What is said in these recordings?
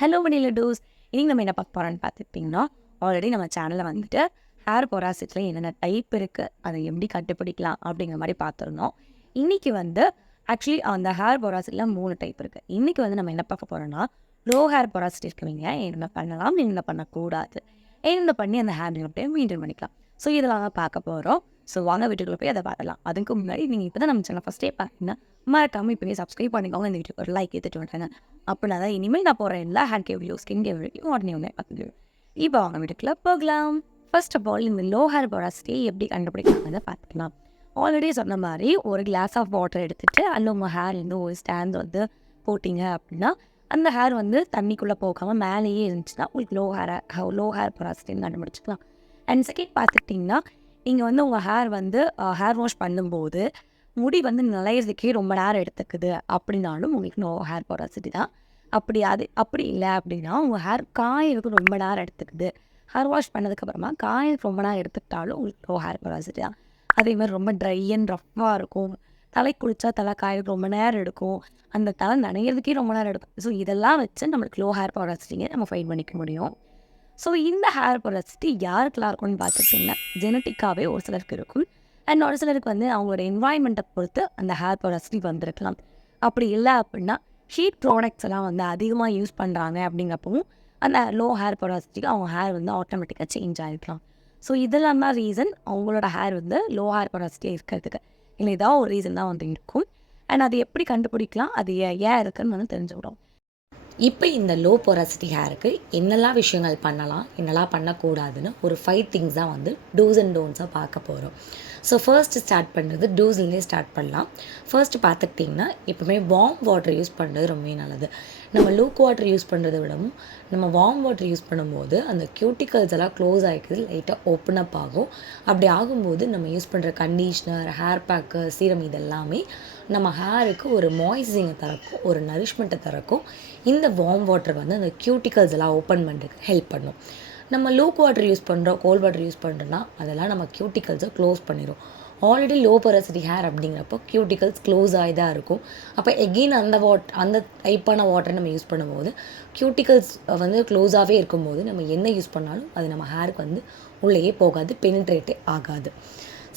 Hello மணில two's. இன்னைக்கு நம்ம என்ன பார்க்க போகிறோன்னு பார்த்துக்கிட்டிங்கன்னா, ஆல்ரெடி நம்ம சேனலில் வந்துட்டு ஹேர் பொராசிட்டில் என்னென்ன டைப் இருக்குது, அதை எப்படி கண்டுபிடிக்கலாம் அப்படிங்கிற மாதிரி பார்த்துருந்தோம். இன்றைக்கி வந்து ஆக்சுவலி அந்த ஹேர் பொராசிட்டியில் 3 டைப் இருக்குது. இன்றைக்கி வந்து நம்ம என்ன பார்க்க போகிறோம்னா, லோ ஹேர் பொராசிட்டி இருக்கவங்க என்ன பண்ணலாம், என்ன பண்ணக்கூடாது, என்ன பண்ணி அந்த ஹேர் அப்படியே மெயின்டைன் பண்ணிக்கலாம். ஸோ இதெல்லாம் தான் பார்க்க போகிறோம். ஸோ வாங்க வீட்டுக்குள்ளே போய் அதை பார்க்கலாம். அதுக்கு முன்னாடி நீங்கள் இப்போ தான் நம்ம சேனல் ஃபஸ்ட்டே பார்த்தீங்கன்னா மறக்காமல் இப்போவே சப்ஸ்கிரைப் பண்ணிக்கோங்க. இந்த வீட்டுக்கு ஒரு லைக் எடுத்துட்டு வந்துட்டாங்க. அப்படின்னா தான் இனிமேல் நான் போகிற எல்லா hair care video, skin care video உடனே பார்த்துட்டு இப்போ அவங்க வீட்டுக்குள்ளே போகலாம். ஃபர்ஸ்ட் ஆஃப் ஆல் இந்த லோ ஹேர் பொராசிட்டியை எப்படி கண்டுபிடிக்காங்கன்னு பார்த்துக்கலாம். ஆல்ரெடி சொன்ன மாதிரி ஒரு கிளாஸ் ஆஃப் வாட்டர் எடுத்துகிட்டு அதில் உங்கள் ஹேர் வந்து ஒரு ஸ்டாண்ட் வந்து போட்டிங்க அப்படின்னா அந்த ஹேர் வந்து தண்ணிக்குள்ளே போகாமல் மேலேயே இருந்துச்சுன்னா உங்களுக்கு லோ ஹேர் பொராசிட்டின்னு கண்டுபிடிச்சிக்கலாம். அண்ட் செகண்ட் பார்த்துக்கிட்டிங்கன்னா, நீங்கள் வந்து உங்கள் ஹேர் வந்து ஹேர் வாஷ் பண்ணும்போது முடி வந்து நனையிறதுக்கே ரொம்ப நேரம் எடுத்துக்குது அப்படின்னாலும் உங்களுக்கு லோ ஹேர் பொராசிட்டி தான். அப்படி இல்லை அப்படின்னா உங்கள் ஹேர் காயறதுக்கு ரொம்ப நேரம் எடுத்துக்குது, ஹேர் வாஷ் பண்ணதுக்கப்புறமா காயறதுக்கு ரொம்ப நேரம் எடுத்துக்கிட்டாலும் உங்களுக்கு லோ ஹேர் பொராசிட்டி தான். அதேமாதிரி ரொம்ப ட்ரை அண்ட் ரஃப்பாக இருக்கும், தலை குளிச்சா தலை காயறதுக்கு ரொம்ப நேரம் எடுக்கும், அந்த தலை நனையிறதுக்கே ரொம்ப நேரம் எடுக்கும். ஸோ இதெல்லாம் வச்சு நம்மளுக்கு லோ ஹேர் பொராசிட்டிங்க நம்ம ஃபைண்ட் பண்ணிக்க முடியும். ஸோ இந்த ஹேர் பொராசிட்டி யாருக்கெல்லாம் இருக்கும்னு பார்த்துட்டிங்கன்னா, ஜெனட்டிக்காகவே ஒரு சிலருக்கு இருக்கும். அண்ட் ஒரு சிலருக்கு வந்து அவங்களோட என்வாயன்மெண்ட்டை பொறுத்து அந்த ஹேர் பொராசிட்டி வந்திருக்கலாம். அப்படி இல்லை அப்படின்னா ஹீட் ப்ராடக்ட்ஸ் எல்லாம் வந்து அதிகமாக யூஸ் பண்ணுறாங்க அப்படிங்கிறப்பவும் அந்த லோ ஹேர் பொராசிட்டிக்கு அவங்க ஹேர் வந்து ஆட்டோமேட்டிக்காக சேஞ்ச் ஆகிருக்கலாம். ஸோ இதெல்லாம் தான் ரீசன் அவங்களோட ஹேர் வந்து லோ ஹேர் பொராசிட்டி இருக்கிறதுக்கு. இல்லை ஏதாவது ஒரு ரீசன் தான் வந்து இருக்கும். அண்ட் அது எப்படி கண்டுபிடிக்கலாம், அது ஏன் இருக்குன்னு வந்து தெரிஞ்சுக்கிறோம். இப்போ இந்த லோ பொராசிட்டி ஹேருக்கு என்னெல்லாம் விஷயங்கள் பண்ணலாம், என்னெல்லாம் பண்ணக்கூடாதுன்னு ஒரு 5 திங்ஸ் தான் வந்து டூஸ் அண்ட் டோன்ட்ஸாக பார்க்க போகிறோம். ஸோ ஃபர்ஸ்ட்டு ஸ்டார்ட் பண்ணுறது டூஸ்லேயே ஸ்டார்ட் பண்ணலாம். ஃபர்ஸ்ட்டு பார்த்துக்கிட்டிங்கன்னா, எப்போவுமே வார்ம் வாட்டர் யூஸ் பண்ணுறது ரொம்பவே நல்லது. நம்ம லூக் வாட்டர் யூஸ் பண்ணுறதை விடவும் நம்ம வார்ம் வாட்டர் யூஸ் பண்ணும்போது அந்த கியூட்டிகல்ஸ் எல்லாம் க்ளோஸ் ஆகிக்குது, லைட்டாக ஓப்பன் அப் ஆகும். அப்படி ஆகும்போது நம்ம யூஸ் பண்ணுற கண்டிஷ்னர், ஹேர் பேக்கு, சீரம் இதெல்லாமே நம்ம ஹேருக்கு ஒரு மாய்ஸ்சரிங்கை தரக்கும், ஒரு நரிஷ்மெண்ட்டை தரக்கும். இந்த வார்ம் வாட்டர் வந்து அந்த கியூட்டிகல்ஸ் எல்லாம் ஓப்பன் பண்ணுறதுக்கு ஹெல்ப் பண்ணும். நம்ம லூக் வாட்டர் யூஸ் பண்ணுறோம், கோல்ட் வாட்டர் யூஸ் பண்ணுறோன்னா அதெல்லாம் நம்ம கியூட்டிகல்ஸை க்ளோஸ் பண்ணிடும். ஆல்ரெடி லோ பொராசிட்டி ஹேர் அப்படிங்கிறப்போ கியூட்டிகல்ஸ் க்ளோஸ் ஆகி தான் இருக்கும். அப்போ எகெயின் அந்த டைப்பான வாட்டரை நம்ம யூஸ் பண்ணும்போது கியூட்டிகல்ஸ் வந்து க்ளோஸாகவே இருக்கும்போது நம்ம என்ன யூஸ் பண்ணாலும் அது நம்ம ஹேருக்கு வந்து உள்ளேயே போகாது, பெனிட்ரேட்டே ஆகாது.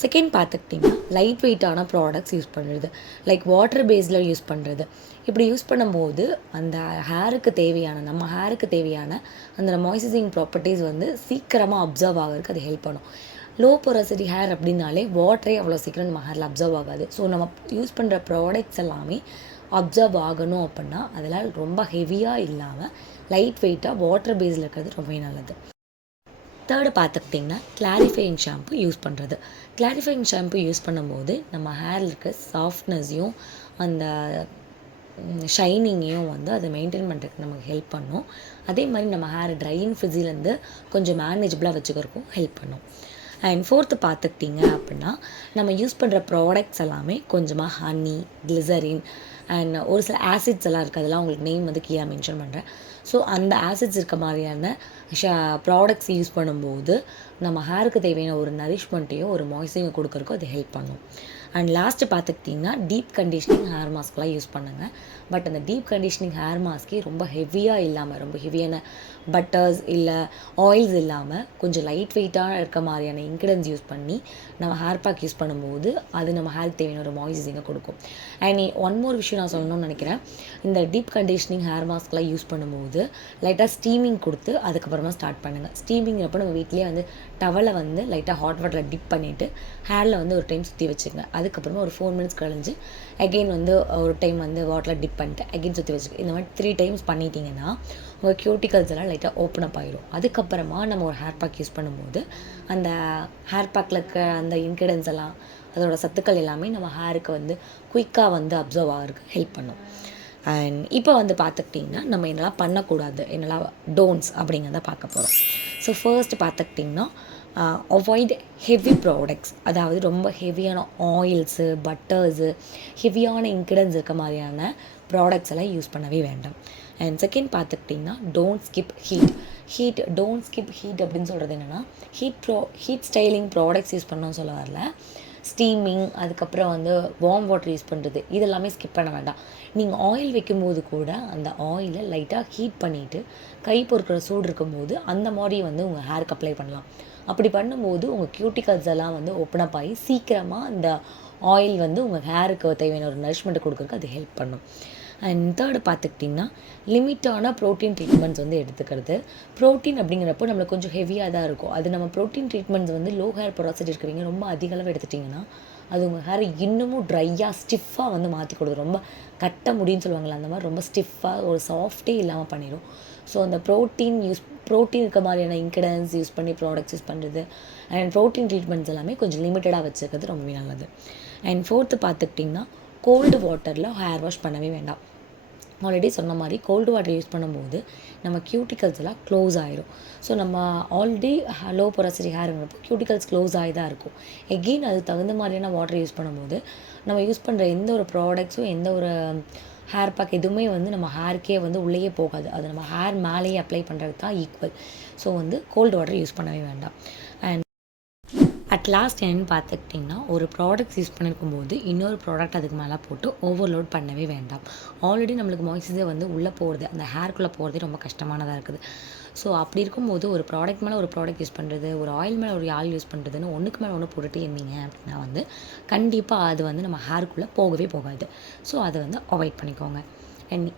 செகண்ட் பார்த்துக்கிட்டிங்கன்னா, லைட் வெயிட்டான ப்ராடக்ட்ஸ் யூஸ் பண்ணுறது, லைக் வாட்டர் பேஸில் யூஸ் பண்ணுறது. இப்படி யூஸ் பண்ணும்போது அந்த நம்ம ஹேருக்கு தேவையான அந்த மாய்ஸ்சரைசிங் ப்ராப்பர்ட்டிஸ் வந்து சீக்கிரமாக அப்சர்வ் ஆகிறதுக்கு அது ஹெல்ப் பண்ணும். லோ பொராசிட்டி ஹேர் அப்படின்னாலே வாட்டரே அவ்வளோ சீக்கிரம் நம்ம ஹேரில் அப்சர்வ் ஆகாது. ஸோ நம்ம யூஸ் பண்ணுற ப்ராடக்ட்ஸ் எல்லாமே அப்சர்வ் ஆகணும் அப்படின்னா அதெல்லாம் ரொம்ப ஹெவியாக இல்லாமல் லைட் வெயிட்டாக வாட்டர் பேஸில் இருக்கிறது ரொம்பவே நல்லது. தேர்டு பார்த்துக்கிட்டிங்கன்னா, கிளாரிஃபையிங் ஷாம்பு யூஸ் பண்ணுறது. கிளாரிஃபையிங் ஷாம்பு யூஸ் பண்ணும்போது நம்ம ஹேரில் இருக்க சாஃப்ட்னஸையும் அந்த ஷைனிங்கையும் வந்து அதை மெயின்டைன் பண்ணுறதுக்கு நமக்கு ஹெல்ப் பண்ணும். அதே மாதிரி நம்ம ஹேர் ட்ரை அண்ட் ஃப்ரிஸிலேருந்து கொஞ்சம் மேனேஜபிளாக வச்சுக்கிறதுக்கும் ஹெல்ப் பண்ணும். அண்ட் ஃபோர்த்து பார்த்துக்கிட்டிங்க அப்படின்னா, நம்ம யூஸ் பண்ணுற ப்ராடக்ட்ஸ் எல்லாமே கொஞ்சமாக ஹனி, கிளிசரின் அண்ட் ஒரு சில ஆசிட்ஸ் எல்லாம் இருக்குது. அதெல்லாம் உங்களுக்கு நேம் வந்து கீழே மென்ஷன் பண்ணுறேன். ஸோ அந்த ஆசிட்ஸ் இருக்க மாதிரியான ப்ராடக்ட்ஸ் யூஸ் பண்ணும்போது நம்ம ஹேருக்கு தேவையான ஒரு நரிஷ்மெண்ட்டையும் ஒரு மாய்ஸ்சரிங்கை கொடுக்கறதுக்கும் அது ஹெல்ப் பண்ணும். அண்ட் லாஸ்ட்டு பார்த்துக்கிட்டிங்கன்னா, டீப் கண்டிஷனிங் ஹேர் மாஸ்க்லாம் யூஸ் பண்ணுங்கள். பட் அந்த டீப் கண்டிஷனிங் ஹேர் மாஸ்க்கே ரொம்ப ஹெவியாக இல்லாமல், ரொம்ப ஹெவியான பட்டர்ஸ் இல்லை ஆயில்ஸ் இல்லாமல் கொஞ்சம் லைட் வெயிட்டாக இருக்க மாதிரியான இன்க்ரீடியன்ஸ் யூஸ் பண்ணி நம்ம ஹேர் பேக் யூஸ் பண்ணும்போது அது நம்ம ஹேருக்கு தேவையான ஒரு மாய்ஸ்சரிங்கை கொடுக்கும். அண்ட் ஒன் மோர் விஷயம் நான் சொல்லணும்னு நினைக்கிறேன். இந்த டீப் கண்டிஷனிங் ஹேர் மாஸ்க்லாம் யூஸ் பண்ணும்போது லைட்டாக ஸ்டீமிங் கொடுத்து அதுக்கப்புறமா ஸ்டார்ட் பண்ணுங்கள். ஸ்டீமிங்கிறப்போ நம்ம வீட்டிலே வந்து டவலை வந்து லைட்டாக ஹாட் வாட்டரில் டிப் பண்ணிவிட்டு ஹேரில் வந்து ஒரு டைம் சுற்றி வச்சுக்கங்க. அதுக்கப்புறமா ஒரு 4 மினிட்ஸ் கழிஞ்சு அகெயின் வந்து ஒரு டைம் வந்து வாட்டரில் டிப் பண்ணிட்டு அகெயின் சுற்றி வச்சுக்க. இந்த மாதிரி 3 டைம்ஸ் பண்ணிட்டீங்கன்னா உங்கள் கியூட்டிகல்ஸ் எல்லாம் லைட்டாக ஓப்பன் அப் ஆகிடும். அதுக்கப்புறமா நம்ம ஒரு ஹேர் பேக் யூஸ் பண்ணும்போது அந்த ஹேர் பேக்கில் இருக்க அந்த இன்க்ரீடியன்ஸ் எல்லாம், அதோட சத்துக்கள் எல்லாமே நம்ம ஹேருக்கு வந்து குயிக்காக வந்து அப்சர்வ் ஆகிறதுக்கு ஹெல்ப் பண்ணும். அண்ட் இப்போ வந்து பார்த்துக்கிட்டிங்கன்னா, நம்ம என்னெல்லாம் பண்ணக்கூடாது, என்னெல்லாம் டோன்ட்ஸ் அப்படிங்கிறத பார்க்க போகிறோம். ஸோ ஃபர்ஸ்ட் பார்த்துக்கிட்டிங்கன்னா, அவாய்ட் ஹெவி ப்ராடக்ட்ஸ், அதாவது ரொம்ப ஹெவியான ஆயில்ஸு, பட்டர்ஸு, ஹெவியான இன்க்ரீடியன்ஸ் இருக்க மாதிரியான ப்ராடக்ட்ஸ் எல்லாம் யூஸ் பண்ணவே வேண்டாம். அண்ட் செகண்ட் பார்த்துக்கிட்டிங்கன்னா, டோன்ட் ஸ்கிப் ஹீட் அப்படின்னு சொல்கிறது என்னென்னா, ஹீட் ஸ்டைலிங் ப்ராடக்ட்ஸ் யூஸ் பண்ணணும்னு சொல்ல வரல. ஸ்டீமிங், அதுக்கப்புறம் வந்து வார்ம் வாட்டர் யூஸ் பண்ணுறது, இதெல்லாமே ஸ்கிப் பண்ண வேண்டாம். நீங்கள் ஆயில் வைக்கும்போது கூட அந்த ஆயிலை லைட்டாக ஹீட் பண்ணிவிட்டு கை பொறுக்கிற சூடு இருக்கும்போது அந்த மாதிரி வந்து உங்கள் ஹேருக்கு அப்ளை பண்ணலாம். அப்படி பண்ணும்போது உங்கள் கியூட்டிகல்ஸ் எல்லாம் வந்து ஓப்பன் அப் ஆகி சீக்கிரமாக அந்த ஆயில் வந்து உங்கள் ஹேருக்கு தேவையான ஒரு நரிஷ்மெண்ட்டை கொடுக்குறதுக்கு அது ஹெல்ப் பண்ணும். அண்ட் தேர்டு பார்த்துக்கிட்டிங்கன்னா லிமிட்டான ப்ரோட்டீன் ட்ரீட்மெண்ட்ஸ் வந்து எடுத்துக்கிறது. ப்ரோட்டீன் அப்படிங்கிறப்போ நம்மளுக்கு கொஞ்சம் ஹெவியாக தான் இருக்கும். அது நம்ம ப்ரோட்டீன் ட்ரீட்மெண்ட்ஸ் வந்து லோ ஹேர் பொராசிட்டி இருக்கிறவங்க ரொம்ப அதிக அளவு எடுத்துட்டிங்கன்னா அது உங்கள் ஹேரை இன்னமும் ட்ரையாக ஸ்டிஃபாக வந்து மாற்றி கொடுக்கும். ரொம்ப கட்ட முடின்னு சொல்லுவாங்கள்ல, அந்த மாதிரி ரொம்ப ஸ்டிஃபாக ஒரு சாஃப்டே இல்லாமல் பண்ணிடும். ஸோ அந்த ப்ரோட்டீன் இருக்க மாதிரியான இன்க்ரிடியன்ஸ் யூஸ் பண்ணி ப்ராடக்ட்ஸ் யூஸ் பண்ணுறது அண்ட் ப்ரோட்டீன் ட்ரீட்மெண்ட்ஸ் எல்லாமே கொஞ்சம் லிமிட்டடாக வச்சுக்கிறது ரொம்பவே நல்லது. அண்ட் ஃபோர்த்து பார்த்துக்கிட்டிங்கன்னா கோல்டு வாட்டரில் ஹேர் வாஷ் பண்ணவே வேண்டாம். ஆல்ரெடி சொன்ன மாதிரி கோல்டு வாட்டர் யூஸ் பண்ணும்போது நம்ம கியூட்டிகல்ஸ் எல்லாம் க்ளோஸ் ஆயிரும். ஸோ நம்ம ஆல்ரெடி லோ பொராசிட்டி ஹேருங்கிறப்போ கியூட்டிகல்ஸ் க்ளோஸ் ஆகி தான் இருக்கும். எகெயின் அதுக்கு தகுந்த மாதிரியான வாட்டர் யூஸ் பண்ணும்போது நம்ம யூஸ் பண்ணுற எந்த ஒரு ப்ராடக்ட்ஸும் எந்த ஒரு ஹேர் பேக் எதுவுமே வந்து நம்ம ஹேருக்கே வந்து உள்ளேயே போகாது. அது நம்ம ஹேர் மேலேயே அப்ளை பண்ணுறது தான் ஈக்குவல். ஸோ வந்து கோல்டு வாட்டர் யூஸ் பண்ணவே வேண்டாம். அண்ட் அட் லாஸ்ட் என்னென்னு பார்த்துக்கிட்டிங்கன்னா ஒரு ப்ராடக்ட்ஸ் யூஸ் பண்ணியிருக்கும் போது இன்னொரு ப்ராடக்ட் அதுக்கு மேலே போட்டு ஓவர்லோட் பண்ணவே வேண்டாம். ஆல்ரெடி நம்மளுக்கு மாய்ஸ்சரைசர் வந்து உள்ளே போகிறது, அந்த ஹேர்க்குள்ளே போகிறதே ரொம்ப கஷ்டமானதாக இருக்குது. ஸோ அப்படி இருக்கும்போது ஒரு ப்ராடக்ட் மேலே ஒரு ப்ராடக்ட் யூஸ் பண்ணுறது, ஒரு ஆயில் மேலே ஒரு ஆயில் யூஸ் பண்ணுறதுன்னு ஒன்றுக்கு மேலே ஒன்று போட்டுகிட்டே இருந்தீங்க அப்படின்னா வந்து கண்டிப்பாக அது வந்து நம்ம ஹேருக்குள்ளே போகவே போகாது. ஸோ அதை வந்து அவாய்ட் பண்ணிக்கோங்க. அண்ட்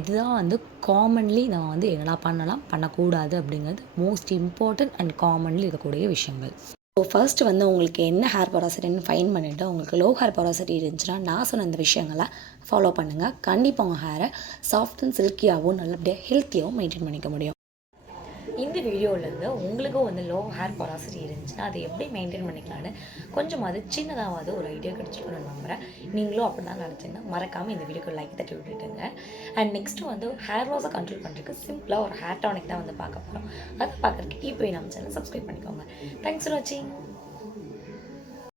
இதுதான் வந்து காமன்லி நம்ம வந்து என்னெல்லாம் பண்ணலாம் பண்ணக்கூடாது அப்படிங்கிறது மோஸ்ட் இம்பார்ட்டன்ட் அண்ட் காமன்லி இருக்கக்கூடிய விஷயங்கள். ஸோ ஃபர்ஸ்ட் வந்து உங்களுக்கு என்ன ஹேர் பொராசிட்டின்னு ஃபைன் பண்ணிவிட்டு உங்களுக்கு லோ ஹேர் பொராசிட்டி இருந்துச்சுன்னா நான் சொன்ன இந்த விஷயங்களை ஃபாலோ பண்ணுங்கள். கண்டிப்பாக உங்கள் ஹேரை சாஃப்ட் அண்ட் சில்கியாகவும் நல்லபடியாக ஹெல்த்தியாகவும் மெயின்டைன் பண்ணிக்க முடியும். இந்த வீடியோவிலேருந்து உங்களுக்கும் வந்து லோ ஹேர் பொராசிட்டி இருந்துச்சுன்னா அதை எப்படி மெயின்டைன் பண்ணிக்கலான்னு கொஞ்சம் அது சின்னதாவது ஒரு ஐடியா கிடச்சிருக்குன்னு நம்புகிறேன். நீங்களும் அப்படி தான் நினச்சிங்கன்னா மறக்காமல் இந்த வீடியோக்கு லைக் தட்டி விட்டுட்டுங்க. அண்ட் நெக்ஸ்ட்டு வந்து ஹேர் வாஷை கண்ட்ரோல் பண்ணுறதுக்கு சிம்பிளாக ஒரு ஹேர் டானிக் தான் வந்து பார்க்க போகிறோம். அதை பார்க்குறதுக்கு இப்போ நம்ம சேனல் சப்ஸ்கிரைப் பண்ணிக்கோங்க. தேங்க்ஸ் ஃபார் வாட்சிங்.